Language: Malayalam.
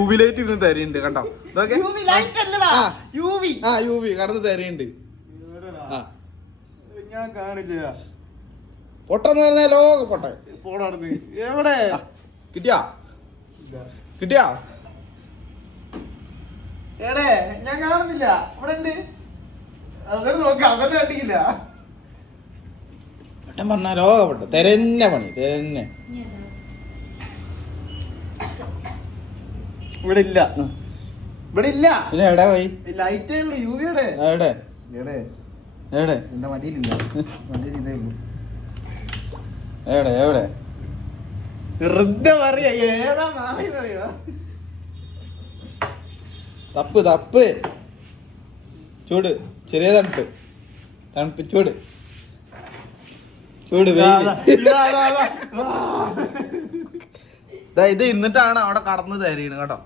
UV ലൈറ്റ് ഇരുന്ന് തരുന്നുണ്ട് കണ്ടോ. UV കടന്ന് തരുന്നുണ്ട്. ഞാൻ കാണില്ല. പൊട്ടെന്ന് പറഞ്ഞാൽ ലോക പൊട്ടെ. എവിടെ കിട്ടിയാ എടേ ഞാൻ കാണുന്നില്ല. ഇവിടെ ഉണ്ട്. അതൊരു നോക്കാം. അതൊന്നും കണ്ടില്ല. ഞാൻ പറഞ്ഞ ലോകപ്പെട്ട തെരന്നെ പണി തെരന്നെ. ഇവിടെ ഇല്ല. പിന്നെ എവിടെ പോയി ലൈറ്റേ ഉള്ളു. യുവിയുടെ എവിടെ എന്റെ മടിയിലില്ല. മടിയിൽ ഇതേ ഉള്ളു. എവിടെ വെറുതെ പറയാ. ഏതാ നാളെയോ തപ്പ് ചൂട് ചെറിയ തണുപ്പ് ചൂട് ഇത് ഇന്നിട്ടാണ് അവിടെ കടന്ന് തരീണ് കേട്ടോ.